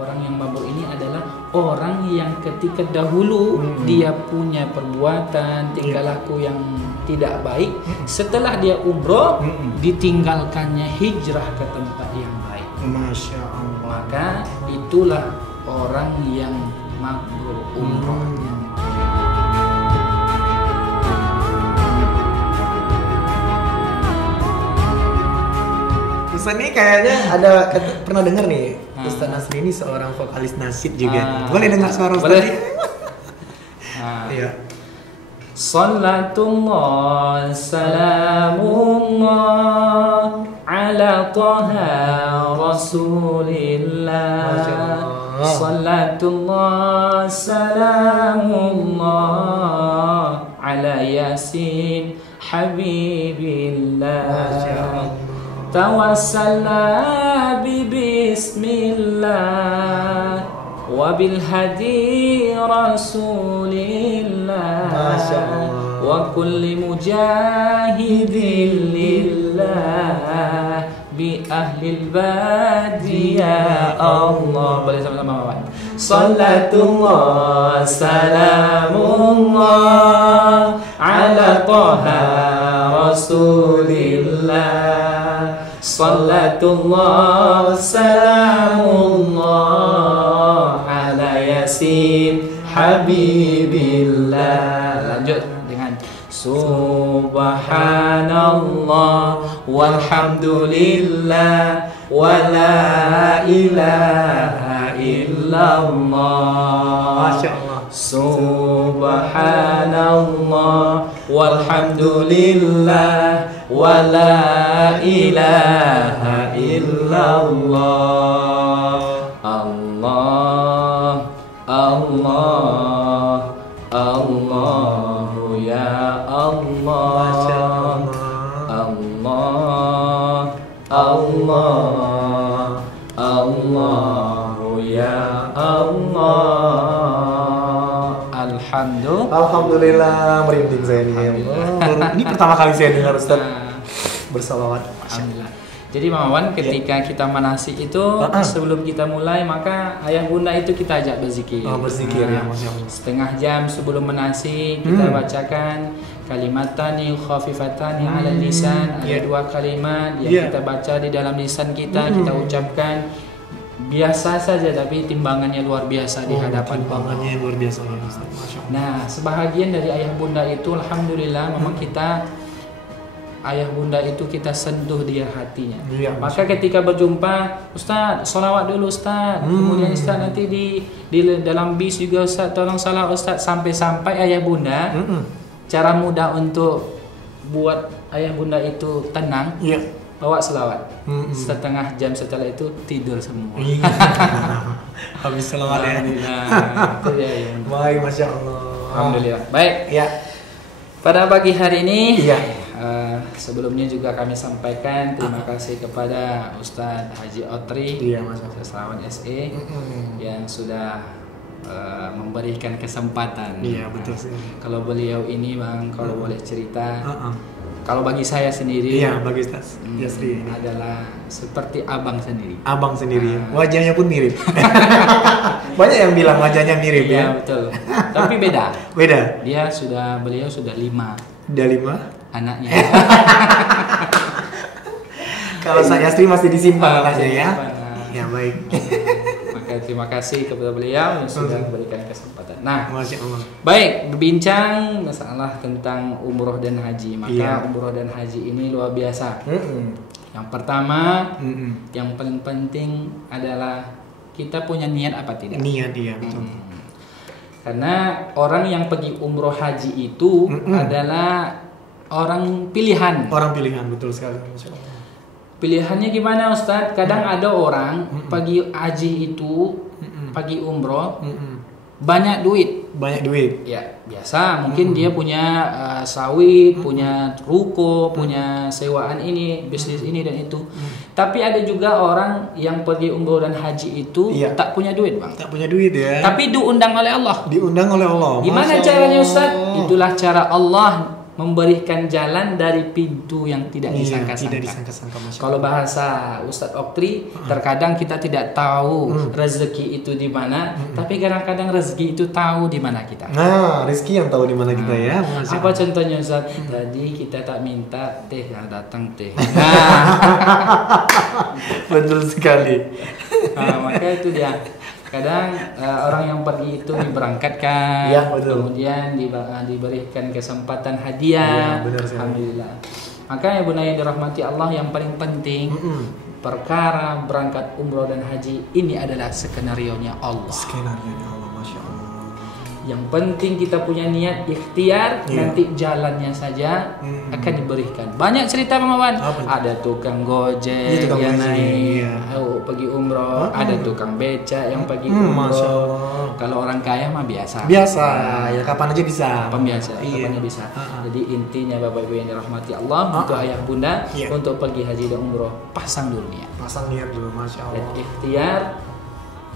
orang yang mabuk ini adalah orang yang ketika dahulu dia punya perbuatan tingkah laku yang tidak baik, setelah dia umroh ditinggalkannya hijrah ke tempat yang baik. Masya Allah. Maka itulah orang yang mabrur umrohnya. Ustaz ini kayaknya ada pernah dengar nih, Ustaz Nasri ini seorang vokalis nasyid juga. Boleh dengar suara Ustaz? Boleh. Iya. Salatullah salamullah ala taha rasulillah. Salatullah salamullah ala yasin habibillah. Tawassalna bismillah wa bil hadi rasulillah wa kulli mujahidin lillah bi ahlil badi ya Allah. Boleh sama-sama Pak. Salatullah salamullah ala taha rasulillah. Salatullah salamullah ala yasin habibillah. Lanjut dengan subhanallah walhamdulillah wa la ilaha illallah. Masya Allah. Subhanallah walhamdulillah wa la ilaha illallah. Allah Allah Allahu ya Allah. Allah Allah Allahu ya Allah. Alhamdulillah, merinding saya nih. Ini pertama kali saya dengar Ustaz bersalawat. Alhamdulillah. Jadi Mamawan, ketika kita manasik itu sebelum kita mulai, maka ayah bunda itu kita ajak berzikir. Berzikir ya, Masya Allah. Setengah jam sebelum manasik kita bacakan kalimatani khafifatani ala lisan. Ada dua kalimat yang kita baca di dalam lisan kita, kita ucapkan biasa saja tapi timbangannya luar biasa di hadapan timbangannya luar biasa. Nah, sebahagian dari ayah bunda itu alhamdulillah memang kita ayah bunda itu kita sentuh dia hatinya. Maka ketika berjumpa, Ustaz, salawat dulu Ustaz. Kemudian Ustaz nanti di dalam bis juga Ustaz, tolong salawat Ustaz, sampai-sampai ayah bunda. Cara mudah untuk buat ayah bunda itu tenang. Bawa selawat. Setengah jam setelah itu tidur semua. Habis selawat ya. Itu dia ya. Baik, Masya Allah. Alhamdulillah. Baik. Ya. Pada pagi hari ini, sebelumnya juga kami sampaikan terima kasih kepada Ustadz Haji Otri, Sastrawan SE, yang sudah memberikan kesempatan. Iya, betul sih. Kalau beliau ini Bang, kalau boleh cerita. Kalau bagi saya sendiri, bagi Ustaz Yasri adalah seperti abang sendiri. Abang sendiri, wajahnya pun mirip. Banyak yang bilang wajahnya mirip ya. Betul. Tapi beda. Beda. Beliau sudah 5. Udah 5 anaknya. Kalau saya Yasri masih disimpan anaknya ya. Ya baik. Maka terima kasih kepada beliau yang sudah memberikan kesempatan. Nah, Masya Allah. Baik, berbincang masalah tentang umroh dan haji. Maka umroh dan haji ini luar biasa. Yang pertama, yang paling penting adalah kita punya niat apa tidak? Niat, iya betul. Karena orang yang pergi umroh haji itu adalah orang pilihan. Orang pilihan, betul sekali. Masya Allah. Pilihannya gimana Ustadz? Kadang ada orang pergi haji itu, pergi umroh, banyak duit. Banyak duit. Ya, biasa. Mungkin dia punya sawit, punya ruko, punya sewaan ini, bisnis ini dan itu. Tapi ada juga orang yang pergi umroh dan haji itu tak punya duit, Bang. Tak punya duit ya. Tapi diundang oleh Allah. Diundang oleh Allah. Gimana caranya Ustadz? Itulah cara Allah memberikan jalan dari pintu yang tidak disangka-sangka. Kalau bahasa Ustadz Oktri, terkadang kita tidak tahu rezeki itu di mana, tapi kadang-kadang rezeki itu tahu di mana kita. Nah, rezeki yang tahu di mana kita ya. Apa contohnya Ustadz? Tadi kita tak minta teh, datang teh. Nah. Betul sekali. Maka itu dia. Kadang orang yang pergi itu diberangkatkan, ya, kemudian diberikan kesempatan hadiah. Ya, alhamdulillah. Maka ya Bunda yang dirahmati Allah, yang paling penting perkara berangkat umroh dan haji ini adalah skenarionya Allah. Skenarionya Allah, masya Allah. Yang penting kita punya niat ikhtiar, nanti jalannya saja akan diberikan. Banyak cerita Bang Wawan. Ada tukang gojek yang naik pergi umroh, ada tukang beca yang pergi umroh. Kalau orang kaya mah biasa. Biasa, ya kapan aja bisa. Kapan aja bisa. Jadi intinya Bapak Ibu yang dirahmati Allah, untuk ayah bunda untuk pergi haji dan umroh, pasang dulu niat. Pasang niat dulu, masya Allah. Dan ikhtiar,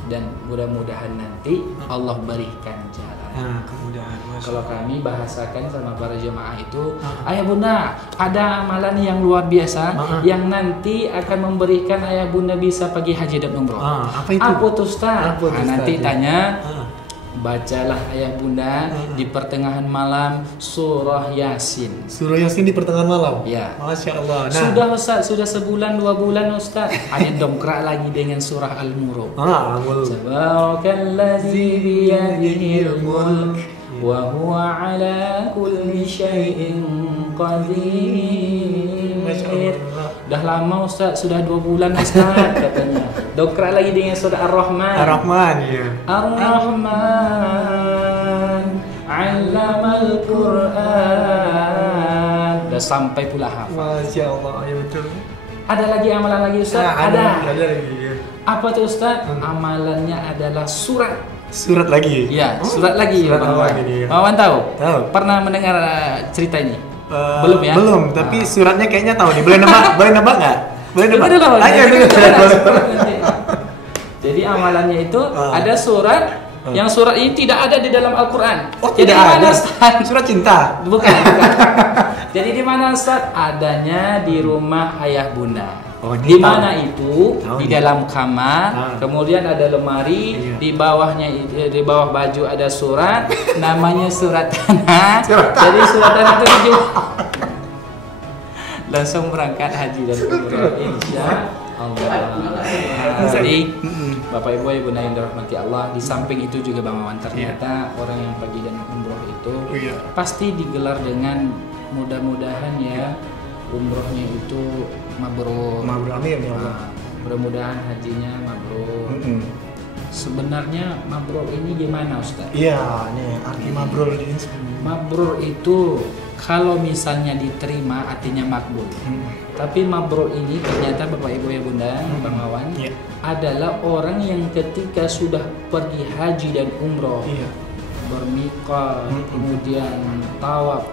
dan mudah-mudahan nanti Allah berikan jalan. Kemudahan. Kalau kami bahasakan sama para jemaah itu, ayah bunda ada amalan yang luar biasa yang nanti akan memberikan ayah bunda bisa pergi haji dan umroh. Apa itu? Apa tuh Ustaz? Nanti tanya, bacalah ayah bunda di pertengahan malam surah Yasin. Surah Yasin di pertengahan malam? Ya. Masya Allah. Sudah Ustaz, sudah sebulan 2 bulan Ustaz. Hanya dongkrak lagi dengan surah Al-Mulk. Tabarakalladzi biyadihil mulk wa huwa ala kulli syai'in qadir. Dah lama Ustaz, sudah 2 bulan Ustaz katanya. Dongkrak lagi dengan surah Ar-Rahman. Ar-Rahman, ya. Ar-Rahman 'allamal Qur'an. Dah sampai pula hafal. Masya Allah, ya betul. Ada lagi amalan lagi Ustaz? Ada lagi. Ya. Apa tuh Ustaz? Amalannya adalah surat. Surat lagi? Iya, surat lagi. Surat lagi ya. Mawan tahu? Tahu. Pernah mendengar cerita ini? Belum ya? Belum, tapi suratnya kayaknya tahu nih. Boleh nebak nggak? Boleh nebak? Ayo. Jadi amalannya itu ada surat yang surat ini tidak ada di dalam Al-Qur'an. Jadi ada. Surat cinta? Bukan. Jadi di mana Ustaz? Adanya di rumah ayah bunda. Di mana itu? Di dalam kamar. Kemudian ada lemari. Di bawahnya, di bawah baju ada surat. Namanya surat tanah. Jadi surat tanah itu dijual. Langsung berangkat haji dan umroh, insya Allah. Jadi Bapak Ibu Ibu yang dirahmati Allah, di samping itu juga Bang Mawan, ternyata orang yang pergi dan umroh itu pasti digelar dengan mudah-mudahan ya umrohnya itu mabrur. Amin ya Allah. Mudah-mudahan hajinya mabrur. Sebenarnya mabrur ini gimana Ustaz? Iya, nih arti mabrur ini. Mabrur itu kalau misalnya diterima artinya makbul. Tapi mabrur ini ternyata Bapak Ibu ya Bunda, Bang Mawan, adalah orang yang ketika sudah pergi haji dan umroh, bermiqat, kemudian tawaf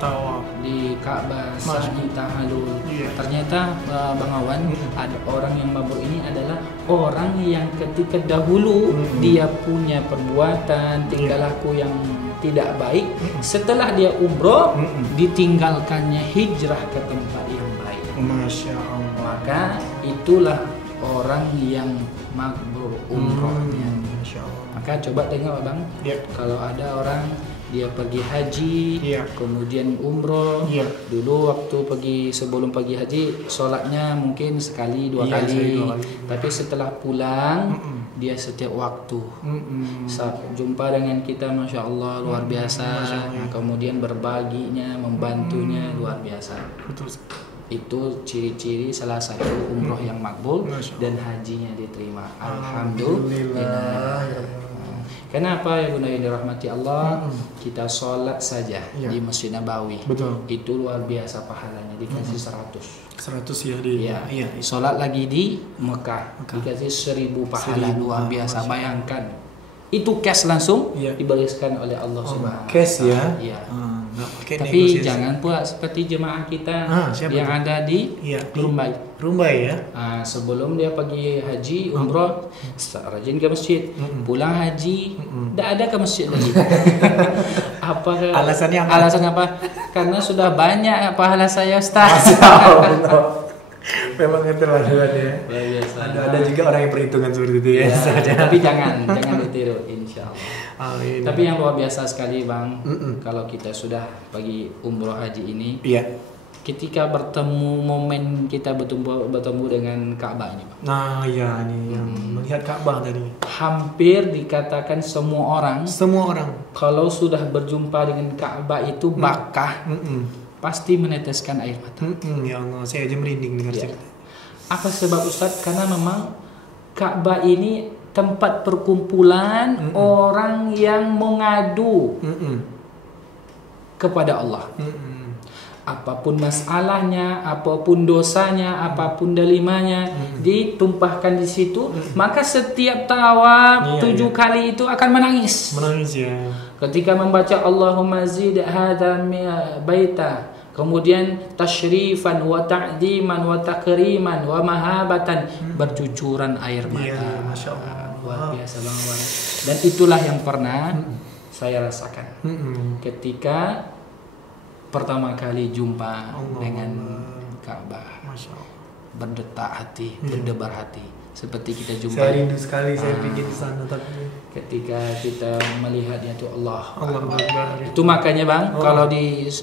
di Ka'bah, sa'i tahallul. Ternyata Bang Mawan, ada orang yang mabrur ini adalah orang yang ketika dahulu dia punya perbuatan tingkah laku yang tidak baik, setelah dia umroh ditinggalkannya hijrah ke tempat yang baik. Masya Allah. Maka itulah orang yang mabrur umrohnya. Masya Allah. Maka coba tengok Bang, kalau ada orang dia pergi haji, kemudian umroh, dulu waktu sebelum pergi haji sholatnya mungkin sekali dua kali, tapi setelah pulang dia setiap waktu jumpa dengan kita, Masya Allah luar biasa. Nah, kemudian berbaginya, membantunya luar biasa. Itu ciri-ciri salah satu umroh yang makbul dan hajinya diterima. Alhamdulillah. Kenapa ya Bunda yang dirahmati Allah? Kita sholat saja di Masjid Nabawi. Itu luar biasa pahalanya, dikasih 100 ya di. Sholat lagi di Mekah dikasih 1000 pahala, luar biasa. Bayangkan itu cash langsung Iya. dibariskan oleh Allah Subhanahu wa cash ya. Ta'ala. Iya. Nggak pakai Tapi negosiasi. jangan pula seperti jemaah kita Siapa yang tuh? ada di Iya, di Rumbai. Rumbai ya. Sebelum dia pergi haji, umroh, rajin ke masjid. Pulang haji, tidak ada ke masjid lagi. Apa Alasannya apa? Alasan apa? Karena sudah banyak pahala saya, Ustaz. Memang keterlaluan ya. Luar biasa. Ada juga orang yang perhitungan seperti itu ya. Tapi jangan ditiru, insya Allah. Amin. Tapi yang luar biasa sekali Bang, kalau kita sudah pergi umroh haji ini, Iya. ketika bertemu momen kita bertemu dengan Ka'bah ini, Bang. Nah, iya nih yang melihat Ka'bah tadi. Hampir dikatakan semua orang kalau sudah berjumpa dengan Ka'bah itu Makkah pasti meneteskan air mata. Ya Allah, saya aja merinding dengar Ya. cerita. Apa sebab Ustadz? Karena memang Ka'bah ini tempat perkumpulan orang yang mengadu kepada Allah. Apapun masalahnya, apapun dosanya, apapun delimanya, ditumpahkan di situ. Maka setiap tawaf 7 kali itu akan menangis. Menangis ya. Ketika membaca Allahumma zid hadha baita, kemudian tasyrifan wa ta'diman wa takriman wa mahabatan, bercucuran air mata. Iya, Masya Allah. Luar biasa Bang. Dan itulah yang pernah saya rasakan ketika pertama kali jumpa dengan Ka'bah. Masya Allah. Berdetak hati, berdebar hati. Seperti kita jumpa. Saya rindu sekali saya pergi di sana tapi Ketika kita melihatnya itu Allah. Akbar. Itu makanya Bang, kalau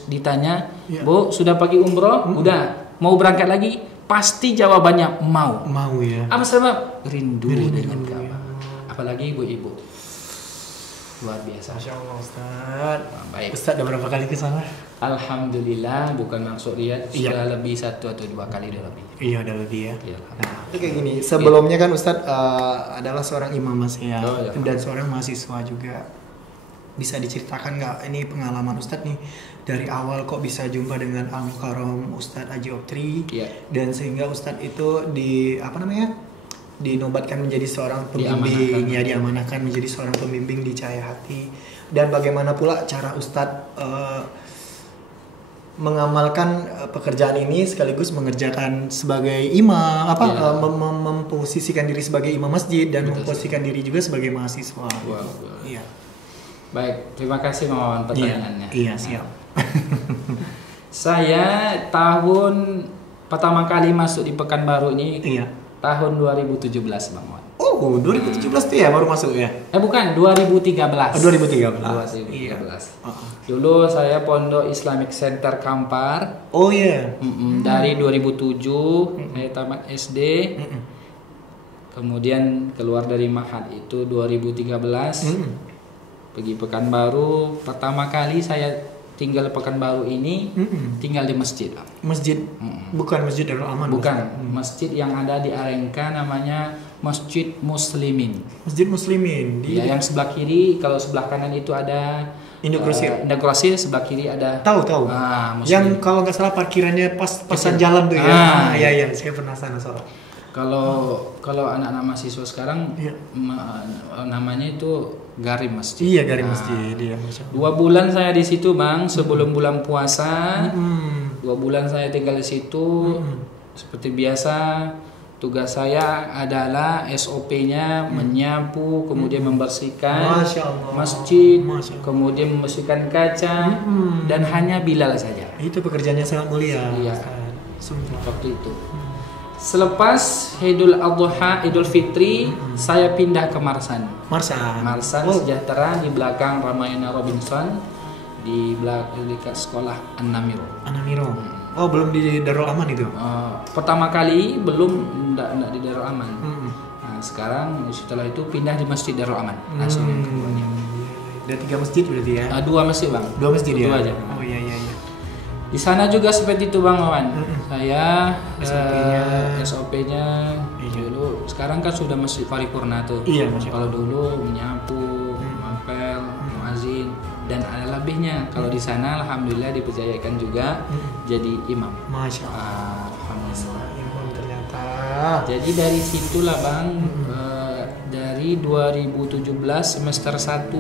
ditanya, Bu sudah pergi umroh, udah mau berangkat lagi, pasti jawabannya mau. Mau ya. Apa sebab? Rindu dengan Ka'bah. Apalagi ibu-ibu. Luar biasa. Masya Allah Ustaz. Baik. Ustaz udah berapa kali ke sana? Alhamdulillah, bukan maksud riad, sudah lebih 1 atau 2 kali udah lebih. Iya udah lebih ya. Ya, Nah, itu kayak gini. Sebelumnya kan Ustadz adalah seorang imam Mas ya, Oh, iya. dan seorang mahasiswa juga. Bisa diceritakan nggak ini pengalaman Ustadz nih dari awal kok bisa jumpa dengan Al-Mukarram Ustadz Haji Oktri, dan sehingga Ustadz itu dinobatkan menjadi seorang pembimbing, diamanahkan menjadi seorang pembimbing di Cahaya Hati, dan bagaimana pula cara Ustadz mengamalkan pekerjaan ini sekaligus mengerjakan sebagai imam memposisikan diri sebagai imam masjid dan memposisikan diri juga sebagai mahasiswa. Iya. Baik, terima kasih Mawan pertanyaannya. Iya, siap. Saya tahun pertama kali masuk di Pekanbaru ini tahun 2017 Bang Mawan. Oh, 2017 tuh ya baru masuk ya? Bukan, 2013. 2013. 2013. Iya. Dulu saya Pondok Islamic Center Kampar. Oh iya. Dari 2007 saya tamat SD. Kemudian keluar dari Mahad itu 2013. Pergi Pekanbaru. Pertama kali saya tinggal Pekanbaru ini tinggal di masjid. Masjid? Bukan Masjid Darul Aman? Bukan. Masjid yang ada di Arengka namanya Masjid Muslimin. Masjid Muslimin. Ya, yang sebelah kiri, kalau sebelah kanan itu ada Indogrosir. Indogrosir, sebelah kiri ada. Tahu. Yang kalau nggak salah parkirannya pasan jalan tuh ya. Iya, saya pernah sana soal. Kalau anak-anak mahasiswa sekarang namanya itu Garim Masjid. Iya, Garim Masjid. Iya, 2 bulan saya di situ Bang, sebelum bulan puasa. 2 bulan saya tinggal di situ. Seperti biasa, tugas saya adalah SOP-nya menyapu, kemudian membersihkan masjid, kemudian membersihkan kaca, dan hanya Bilal saja. Itu pekerjaannya sangat mulia. Iya. Waktu itu. Selepas Idul Adha, Idul Fitri, saya pindah ke Marsan. Marsan Sejahtera di belakang Ramayana Robinson, di dekat sekolah An-Namiro. Oh, belum di Darul Aman itu? Pertama kali belum, enggak di Darul Aman. Nah, sekarang setelah itu pindah di Masjid Darul Aman. Langsung yang keduanya. Ada 3 masjid berarti ya? 2 masjid Bang. 2 masjid ya? Aja. Oh iya. Di sana juga seperti itu Bang Mawan. Saya SOP-nya dulu, sekarang kan sudah masjid paripurna tuh. Iya, kalau dulu menyapu, mapel, muazin, dan ada lebihnya. Kalau di sana alhamdulillah dipercayakan juga jadi imam. Masya Allah. Alhamdulillah. Imam ternyata. Jadi dari situlah Bang, dari dari 2017 semester 1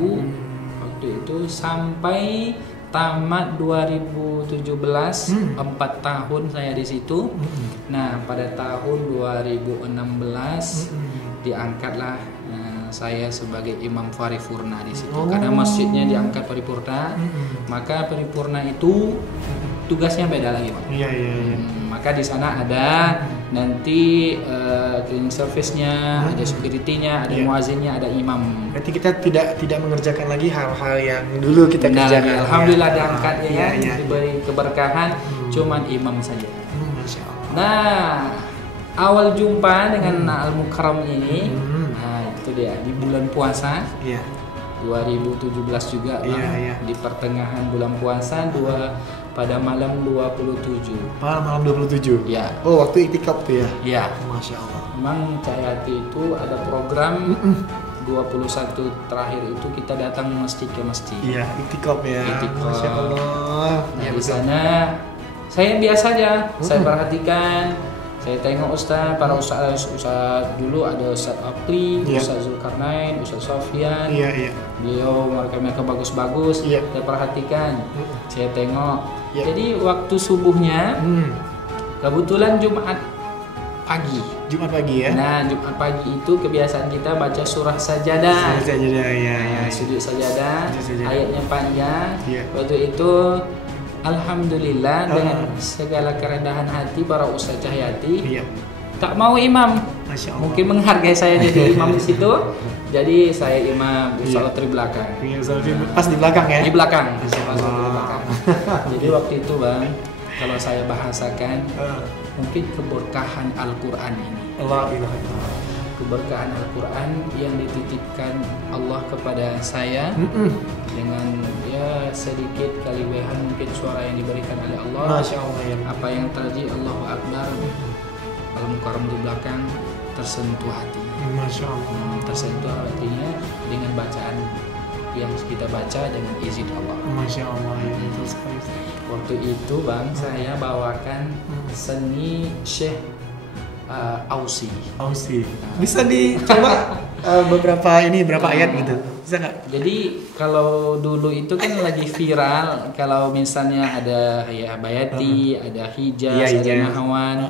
waktu itu sampai tamat 2017, 4 tahun saya di situ. Nah, pada tahun 2016 diangkatlah saya sebagai imam paripurna di situ. Karena masjidnya diangkat paripurna, maka paripurna itu tugasnya beda lagi, Pak. Iya. Maka di sana ada nanti cleaning service-nya, ada security-nya, ada muazinnya, ada imam. Berarti kita tidak mengerjakan lagi hal-hal yang dulu kita kerjakan. Alhamdulillah diangkat diberi keberkahan, cuman imam saja. Masya Allah. Nah, awal jumpa dengan Al-Mukarram ini, nah itu dia di bulan puasa. 2017 juga, di pertengahan bulan puasa pada malam 27. Malam 27. Ya. Oh, waktu itikaf tuh ya. Iya. Masya Allah. Memang Cahyati itu ada program 21 terakhir itu kita datang masjid ke masjid. Iya, itikaf ya. Masya Allah. Nah, di sana saya biasa aja, saya perhatikan, saya tengok para ustaz dulu ada Ustaz Apri, Ustaz Zulkarnain, Ustaz Sofyan. Beliau mereka bagus-bagus. Saya perhatikan, saya tengok. Jadi waktu subuhnya kebetulan Jumat pagi ya. Nah, Jumat pagi itu kebiasaan kita baca surah Sajadah. Sujud Sajadah. Ayatnya panjang. Waktu itu alhamdulillah dengan segala kerendahan hati para ustaz Cahyati tak mau imam. Mungkin menghargai saya jadi imam di situ. Jadi saya imam, Ustaz Otri belakang. Pas di belakang ya? Di belakang. Jadi waktu itu Bang, kalau saya bahasakan mungkin keberkahan Al-Quran ini. Keberkahan Al-Quran yang dititipkan Allah kepada saya dengan sedikit kaliwehan mungkin suara yang diberikan oleh Allah. Masya Allah ya. Apa yang terjadi Allahu Akbar, Al-Mukarram di belakang tersentuh hati. Masya Allah. Tersentuh hatinya dengan bacaan yang kita baca dengan izin Allah. Masya Allah ya, betul sekali. Waktu itu Bang, saya bawakan seni Syekh Ausi. Bisa dicoba berapa ayat gitu? Bisa nggak? Jadi kalau dulu itu kan lagi viral, kalau misalnya ada Bayati, ada Hijaz, ada Nahwan.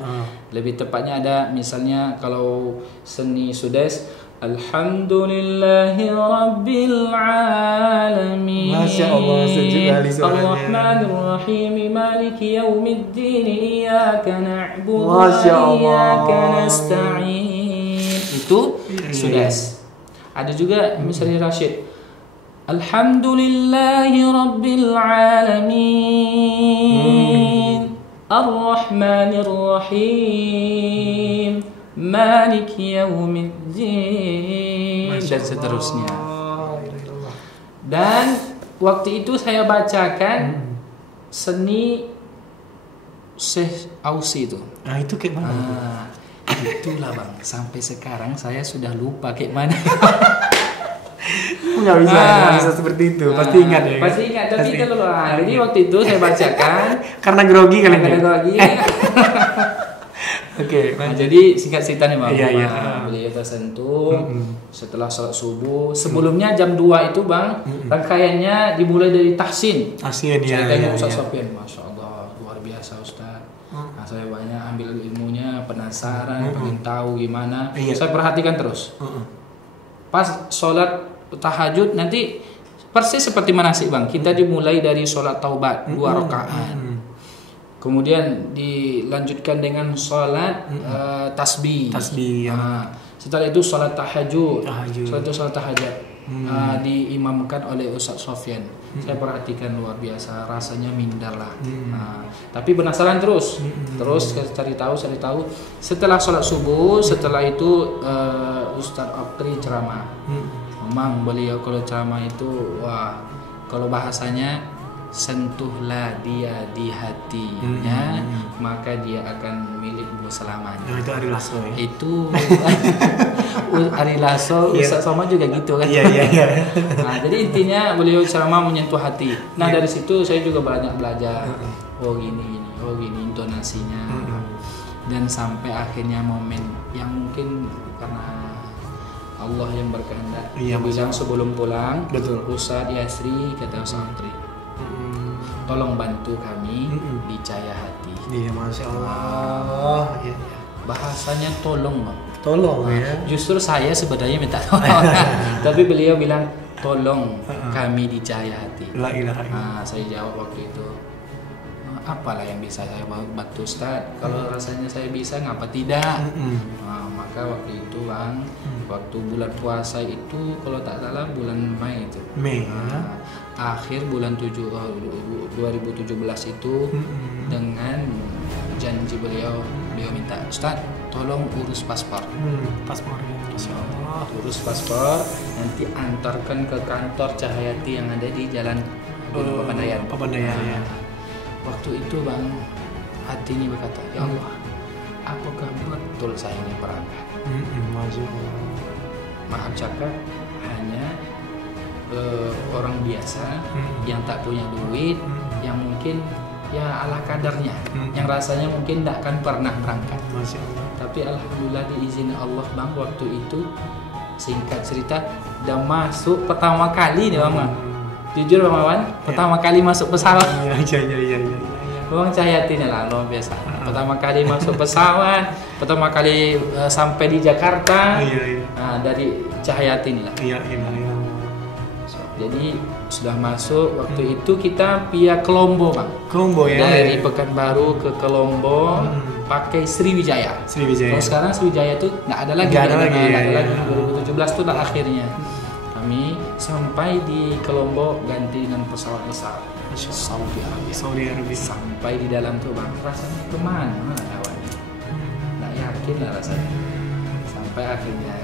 Lebih tepatnya ada misalnya kalau seni Sudes, Alhamdulillahi Rabbil Alamin. Masya Allah, sekali suaranya. Ar-Rahmanir Rahim, Maliki Yaumiddin, Iyyaka na'budu wa iyyaka nasta'in. Itu Sudes. Ada juga misalnya Rashid, Alhamdulillahi Rabbil Alamin, Ar-Rahmanir Rahim, Maliki Yaumiddin, dan seterusnya. Dan waktu itu saya bacakan seni Syekh Ausi itu. Nah, itu kayak mana? Itulah Bang, sampai sekarang saya sudah lupa kayak mana. Nggak bisa seperti itu. Pasti ingat ya. Pasti ingat, tapi itu loh. Jadi waktu itu saya bacakan karena grogi kali ini. Oke, nah, jadi singkat cerita nih Bang. Beliau tersentuh setelah sholat subuh. Sebelumnya jam 2 itu Bang, rangkaiannya dimulai dari tahsin. Saya tengok Ustaz Sofyan, Masya Allah, luar biasa Ustaz. Nah, saya banyak ambil ilmunya, penasaran, pengen tahu gimana. Saya perhatikan terus. Pas sholat tahajud nanti persis seperti manasik Bang. Kita dimulai dari sholat taubat 2 rakaat. Kemudian dilanjutkan dengan sholat tasbih. Setelah itu sholat tahajud. Setelah itu sholat tahajud diimamkan oleh Ustaz Sofyan. Saya perhatikan luar biasa, rasanya minder lah. Tapi penasaran terus cari tahu. Setelah sholat subuh, setelah itu Ustaz Apri ceramah. Memang beliau kalau ceramah itu, wah, kalau bahasanya, sentuhlah dia di hatinya, maka dia akan milikmu selamanya. Itu Ari Lasso ya? Itu Ari Lasso, Ustaz Somad juga gitu kan? Iya. Nah, jadi intinya beliau ceramah menyentuh hati. Nah, dari situ saya juga banyak belajar. Oh gini, intonasinya. Dan sampai akhirnya momen yang mungkin karena Allah yang berkehendak. Iya, bilang sebelum pulang, betul. Ustadz Yasri kata santri, tolong bantu kami di Cahaya Hati. Iya, Masya Allah. Ya. Bahasanya tolong bang. Tolong ya. Justru saya sebenarnya minta tolong, tapi beliau bilang tolong kami di Cahaya Hati. La ilaha illallah. Saya jawab waktu itu, apalah yang bisa saya bantu Ustadz, kalau rasanya saya bisa ngapa tidak. Maka waktu itu bang, waktu bulan puasa itu kalau tak salah bulan Mei itu, akhir bulan 2017 itu, dengan janji beliau minta, Ustadz tolong urus paspor. Paspor ya. Urus paspor, nanti antarkan ke kantor Cahayati yang ada di Jalan Papandayan. Ya. Waktu itu bang, hati ini berkata, ya Allah, apakah betul saya ini perangkat? Maaf cakap, hanya orang biasa yang tak punya duit, yang mungkin ya ala kadarnya, yang rasanya mungkin tidak akan pernah berangkat. Tapi alhamdulillah diizin Allah bang, waktu itu singkat cerita udah masuk pertama kali nih bang. Jujur bang Wawan, pertama kali masuk pesawat. Iya. Bang Cahyati nih lah luar biasa. Pertama kali masuk pesawat, pertama kali sampai di Jakarta. Nah, dari Cahyati nih lah. Iya. Jadi sudah masuk, waktu itu kita via Kolombo bang. Kolombo ya. Dari Pekanbaru ke Kolombo pakai Sriwijaya. Kalau sekarang Sriwijaya itu nggak ada lagi. Nggak ada lagi. 2017 itu lah akhirnya. Kami sampai di Kolombo ganti dengan pesawat besar Saudi Arabia. Sampai di dalam tuh bang, rasanya kemana awalnya? Nggak yakin lah rasanya. Sampai akhirnya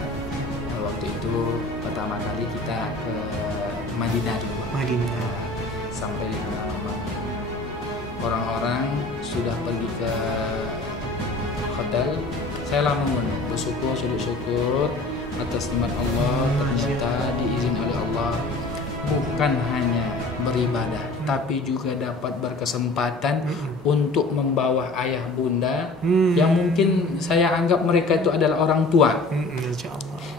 waktu itu pertama kali kita ke Madinah dulu. Sampai di sana orang-orang sudah pergi ke hotel. Saya langsung bersyukur, sujud syukur atas nikmat Allah. Ternyata diizin oleh Allah bukan hanya beribadah, tapi juga dapat berkesempatan untuk membawa ayah bunda yang mungkin saya anggap mereka itu adalah orang tua.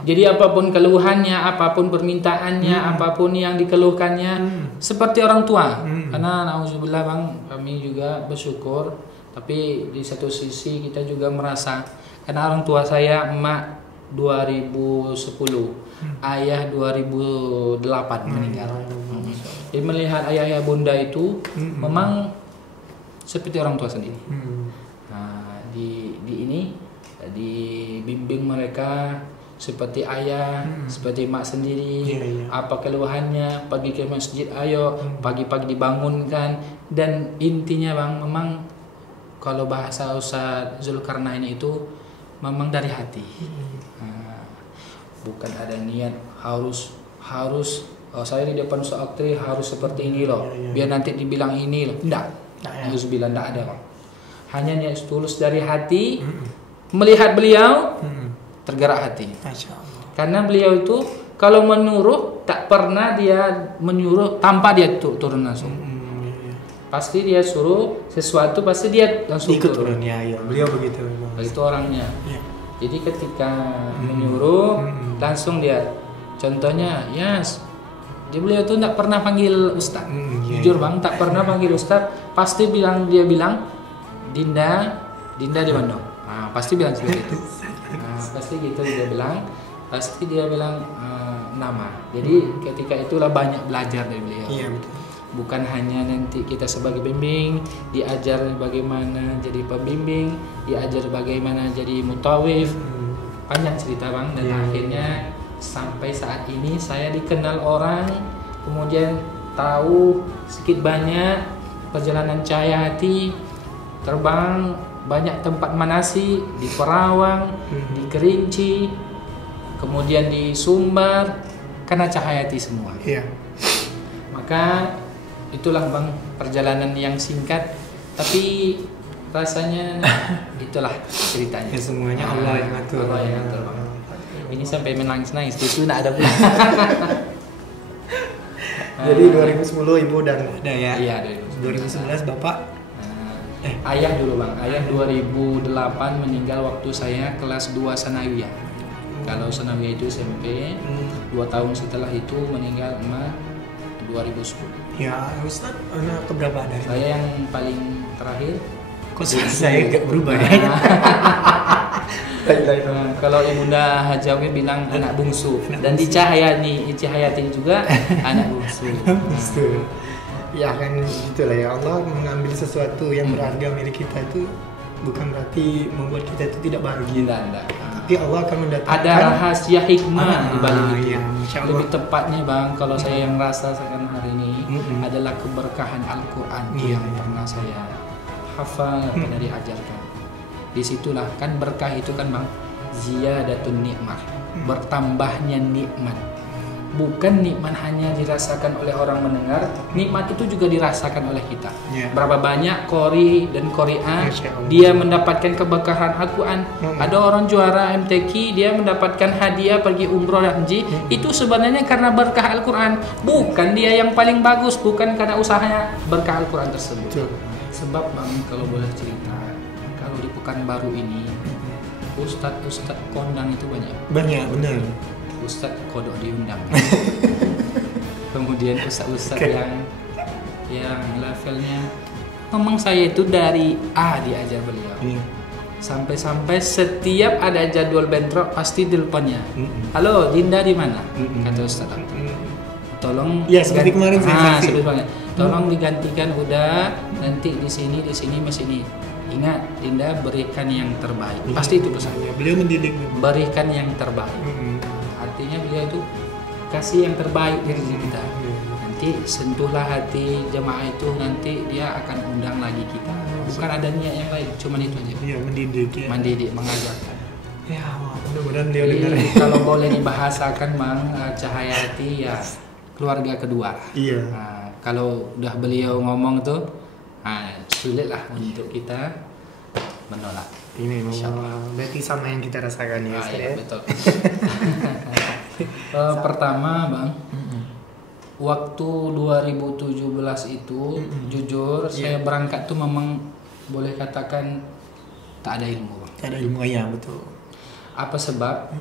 Jadi apapun keluhannya, apapun permintaannya, apapun yang dikeluhkannya, seperti orang tua. Karena nauzubillah bang, kami juga bersyukur, tapi di satu sisi kita juga merasa, karena orang tua saya emak 2010, ayah 2008 meninggal. Jadi melihat ayah bunda itu memang seperti orang tua sendiri. Nah, di ini dibimbing mereka seperti ayah, seperti mak sendiri. Apa keluhannya, pergi ke masjid, ayo pagi-pagi dibangunkan. Dan intinya bang, memang kalau bahasa Ustaz Zulkarnain itu memang dari hati. Bukan ada niat harus saya di depan Ustaz Aktri harus seperti ini loh, biar nanti dibilang ini loh. Harus bilang tidak ada bang. Hanya niat tulus dari hati. Melihat beliau tergerak hati. Karena beliau itu kalau menyuruh tak pernah dia menyuruh tanpa dia turun langsung. Pasti dia suruh sesuatu, pasti dia langsung ikut turun. Beliau begitu. Itu orangnya. Jadi ketika menyuruh langsung dia. Contohnya, dia beliau tuh tak pernah panggil Ustaz. Jujur bang, tak pernah panggil Ustaz. Pasti dia bilang Dinda di Bandung. Pasti bilang seperti itu. Pasti gitu dia bilang. Pasti dia bilang nama. Jadi ketika itulah banyak belajar dari beliau. Bukan hanya nanti kita sebagai pembimbing diajar bagaimana jadi pembimbing, diajar bagaimana jadi mutawif. Banyak cerita bang, dan akhirnya sampai saat ini saya dikenal orang, kemudian tahu sedikit banyak perjalanan Cahaya Hati, terbang banyak tempat manasik di Perawang, di Kerinci, kemudian di Sumbar, karena Cahaya Hati semua. Maka itulah bang perjalanan yang singkat, tapi rasanya itulah ceritanya. Semuanya Allah yang atur. Allah yang atur bang. Ini sampai menangis-nangis, itu tidak ada pula. Jadi 2010 ibu udah nggak ada ya? Iya, 2011 bapak? Ayah dulu bang, ayah 2008 meninggal waktu saya kelas 2 sanawiyah. Kalau Sanawiyah itu SMP, 2 tahun setelah itu meninggal emak 2010. Ya, Ustaz, anak keberapa dari? Saya yang paling terakhir. Kok saya nggak berubah ya? Kalau Ibunda Hajawi bilang anak bungsu, dan di Cahayati juga anak bungsu. Ya kan gitulah ya, Allah mengambil sesuatu yang berharga milik kita itu bukan berarti membuat kita itu tidak bahagia. Tidak. Tapi Allah akan mendatangkan. Ada rahasia hikmah di balik itu. Ya, lebih tepatnya Bang, kalau saya yang rasakan hari ini adalah keberkahan Al-Quran yang pernah saya hafal dan diajarkan. Disitulah kan berkah itu kan Bang, ziyadatun nikmah, bertambahnya nikmat. Bukan nikmat hanya dirasakan oleh orang mendengar, nikmat itu juga dirasakan oleh kita. Berapa banyak qori dan qori'ah dia mendapatkan keberkahan Al-Quran. Ada orang juara MTQ, dia mendapatkan hadiah pergi umroh dan haji. Itu sebenarnya karena berkah Al-Quran, bukan dia yang paling bagus, bukan karena usahanya, berkah Al-Quran tersebut. Sebab Bang, kalau boleh cerita, kalau di Pekanbaru ini ustadz kondang itu banyak, benar. Ustadz kodok diundang. Kemudian ustadz yang levelnya, memang saya itu dari A diajar beliau. Sampai-sampai setiap ada jadwal bentrok pasti teleponnya. Halo, Dinda di mana? Kata ustadz. Tolong seperti kemarin saya saksi. Tolong digantikan udah, nanti di sini Mas ini. Ingat, Dinda berikan yang terbaik. Pasti itu pesannya. Beliau mendidik. Berikan yang terbaik. Artinya beliau itu kasih yang terbaik dari kita. Nanti sentuhlah hati jemaah itu, nanti dia akan undang lagi kita. Bukan ada niat yang lain, cuma itu aja. Iya, mendidik, mengajarkan. Ya, mudah-mudahan dia dengar. Kalau boleh dibahasakan Bang, Cahayati ya keluarga kedua. Iya. Nah, kalau udah beliau ngomong tuh, sulitlah untuk kita menolak. Ini berarti sama yang kita rasakan ya. Ya betul. Pertama Bang, waktu 2017 itu jujur saya berangkat tuh memang boleh katakan tak ada ilmu. Tak ada ilmu ya, betul. Apa sebab?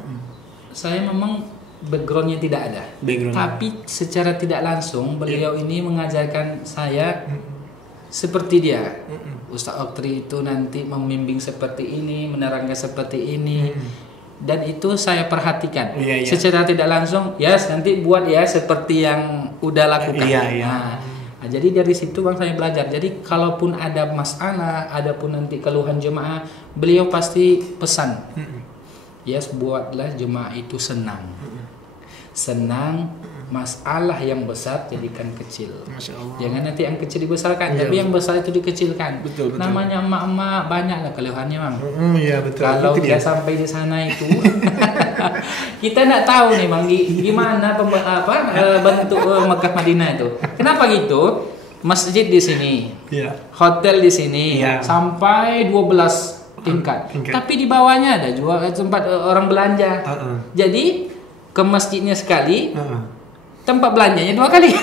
Saya memang backgroundnya tidak ada. Tapi secara tidak langsung beliau ini mengajarkan saya seperti dia. Ustaz Oktri itu nanti membimbing seperti ini, menerangkan seperti ini. Dan itu saya perhatikan. Secara tidak langsung, nanti buat ya seperti yang udah lakukan. Nah, jadi dari situ Bang saya belajar. Jadi kalaupun ada masalah, ada pun nanti keluhan jemaah, beliau pasti pesan. Buatlah jemaah itu senang. Masalah yang besar jadikan kecil. Jangan nanti yang kecil dibesarkan, tapi yang besar itu dikecilkan. Betul. Namanya emak-emak banyaklah keluhannya Bang. Iya betul. Kalau dia sampai di sana itu, kita tidak tahu nih Bang gimana bentuk Mekah Madinah itu. Kenapa gitu? Masjid di sini, hotel di sini, sampai 12 tingkat. Tapi di bawahnya ada juga tempat orang belanja. Jadi ke masjidnya sekali. Tempat belanjanya 2 kali.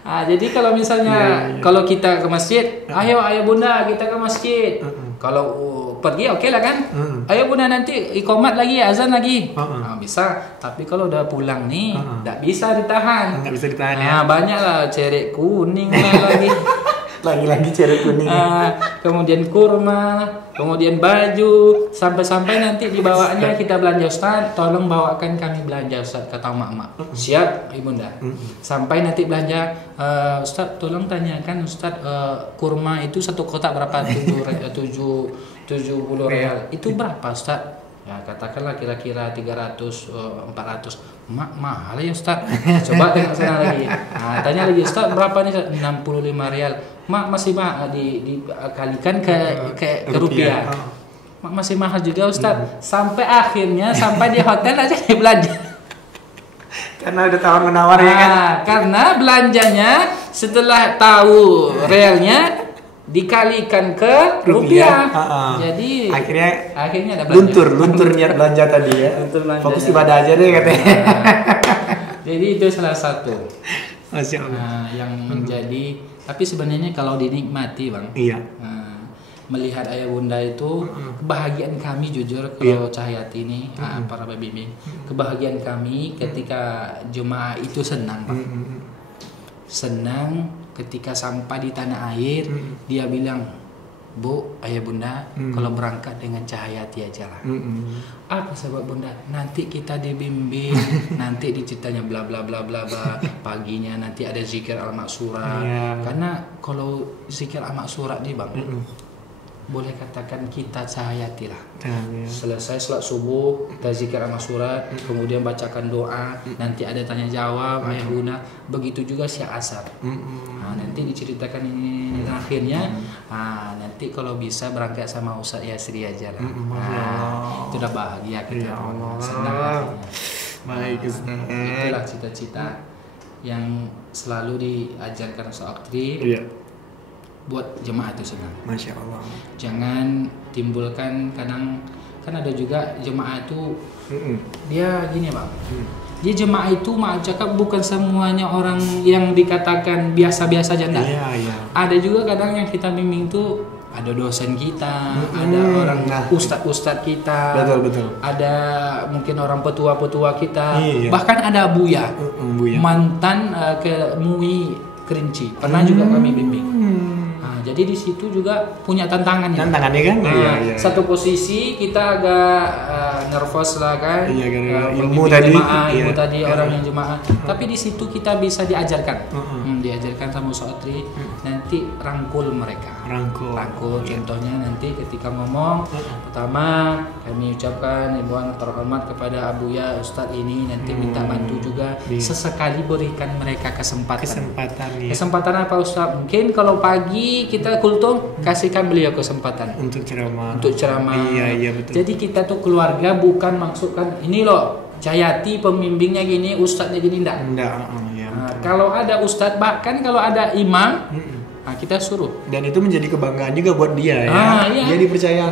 Jadi kalau misalnya kalau kita ke masjid, ayo Bunda kita ke masjid. Kalau pergi oke lah kan. Ayo Bunda nanti iqamat lagi, azan lagi. Bisa. Tapi kalau udah pulang nih, tidak bisa ditahan. Nggak bisa ditahan ya. Banyaklah cerek kuning lagi. Lagi cerek kuning. Kemudian kurma, kemudian baju, sampai nanti dibawanya kita belanja Ustaz, tolong bawakan kami belanja Ustaz, kata mak. Siap Ibunda. Sampai nanti belanja, Ustaz tolong tanyakan Ustaz, kurma itu 1 kotak berapa? 70 real. Itu berapa Ustaz? Ya katakanlah kira-kira 300-400. Mahal ya Ustaz. Coba tengok sana lagi. Tanya lagi Ustaz berapa nih? 65 real. Masih mahal, dikalikan ke rupiah. Masih mahal juga Ustaz. Sampai akhirnya sampai di hotel aja dia belanja. Karena ada tawar menawar ya kan. Karena belanjanya setelah tahu realnya dikalikan ke rupiah. Jadi akhirnya ada belanja. Luntur niat belanja tadi ya. Fokus ibadah aja deh katanya. Jadi itu salah satu. Masya Allah. Yang menjadi, tapi sebenarnya kalau dinikmati Bang. melihat ayah bunda itu kebahagiaan kami jujur kalau Cahyati ini para pembimbing, kebahagiaan kami ketika jemaah itu senang Pak. Senang ketika sampai di tanah air, dia bilang, Bu, ayah bunda, kalau berangkat dengan Cahyati aja lah. Apa sebab bunda? Nanti kita dibimbing, nanti diceritanya bla bla bla bla bla. Paginya nanti ada zikir al-maksurat. Karena kalau zikir al-maksurat nih bang, boleh katakan kita Cahyati lah. Selesai sholat subuh, kita zikir al-maksurat, kemudian bacakan doa, nanti ada tanya jawab, ayah bunda. Begitu juga syiar asar. Nah, nanti diceritakan ini akhirnya. Nanti kalau bisa berangkat sama Ustaz Yasri aja lah. Itu udah bahagia kita. Senang hatinya. Baik Ustaz. Itulah cita-cita yang selalu diajarkan Ustaz Aktri. Buat jemaah itu senang. Masya Allah. Jangan timbulkan kadang kan ada juga jemaah itu dia gini bang. Dia jemaah itu maaf cakap bukan semuanya orang yang dikatakan biasa-biasa aja enggak. Ada juga kadang yang kita bimbing tuh ada dosen kita, ada orang ustadz kita, betul. Ada mungkin orang petua-petua kita, bahkan ada buya. Mantan ke MUI Kerinci pernah juga kami bimbing. Jadi di situ juga punya tantangannya. Tantangannya kan? Satu posisi kita agak nervous lah kan. Ilmu tadi. Ilmu tadi orang yang jemaah. Tapi di situ kita bisa diajarkan. Diajarkan sama Ustaz Atri. Nanti rangkul mereka. Rangkul. Contohnya nanti ketika ngomong, pertama kami ucapkan imbauan terhormat kepada Abuya Ustadz ini. Nanti minta bantu juga. Sesekali berikan mereka kesempatan. Kesempatan apa Ustadz? Mungkin kalau pagi kita kultum, kasihkan beliau kesempatan untuk ceramah. Iya betul. Jadi kita tuh keluarga bukan maksudkan ini loh Cahyati pembimbingnya gini, ustadznya gini enggak. Kalau ada ustadz, bahkan kalau ada imam, kita suruh. Dan itu menjadi kebanggaan juga buat dia ya. Dia dipercaya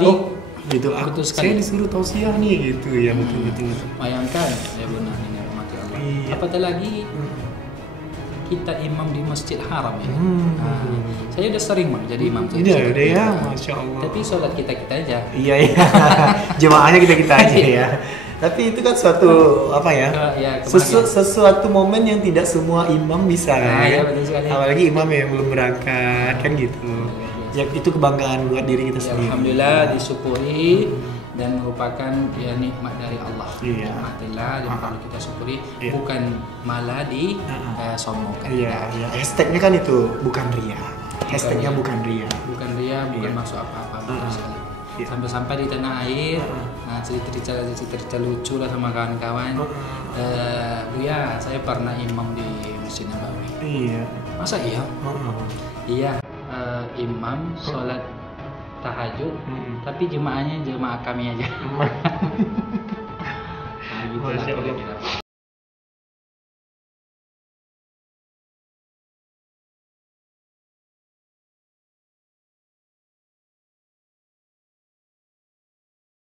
gitu. Saya disuruh tausiah nih gitu ya betul. Bayangkan ya benar ini rahmati Allah. Apatah lagi kita imam di Masjid Haram ya. Saya udah sering bang jadi imam tuh. Ya, Masya Allah. Tapi sholat kita aja. Iya. Jemaahnya kita aja ya. Tapi itu kan suatu sesuatu momen yang tidak semua imam bisa kan. Apalagi imam yang belum berangkat kan gitu. Ya itu kebanggaan buat diri kita sendiri. Alhamdulillah disyukuri. Dan merupakan nikmat dari Allah. Nikmatillah dan perlu kita syukuri, bukan malah disombongkan. Hashtagnya kan itu bukan ria. Hashtagnya bukan ria. Bukan masuk apa-apa. Sampai-sampai di tanah air, cerita lucu lah sama kawan-kawan. Buya, saya pernah imam di Masjid Nabawi. Masa iya? Iya, imam sholat tahajud, tapi jemaahnya jemaah kami aja.